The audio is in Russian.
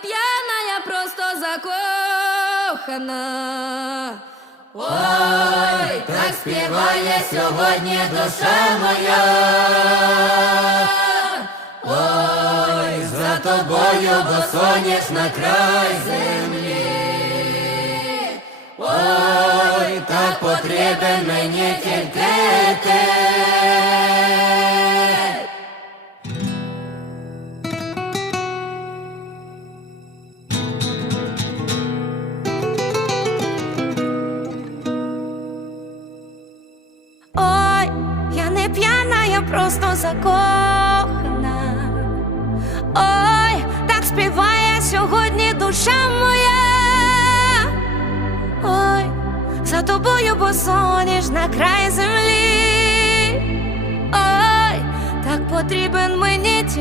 п'яна, я просто закохана. Ой, так співає сьогодні душа моя. Ой, за тобою, бо соняшна край землі. Ой, так потрібен мені тільки ти. Просто закохана. Ой, так співає сьогодні душа моя. Ой, за тобою босоніж на край землі. Ой, так потрібен мені ти.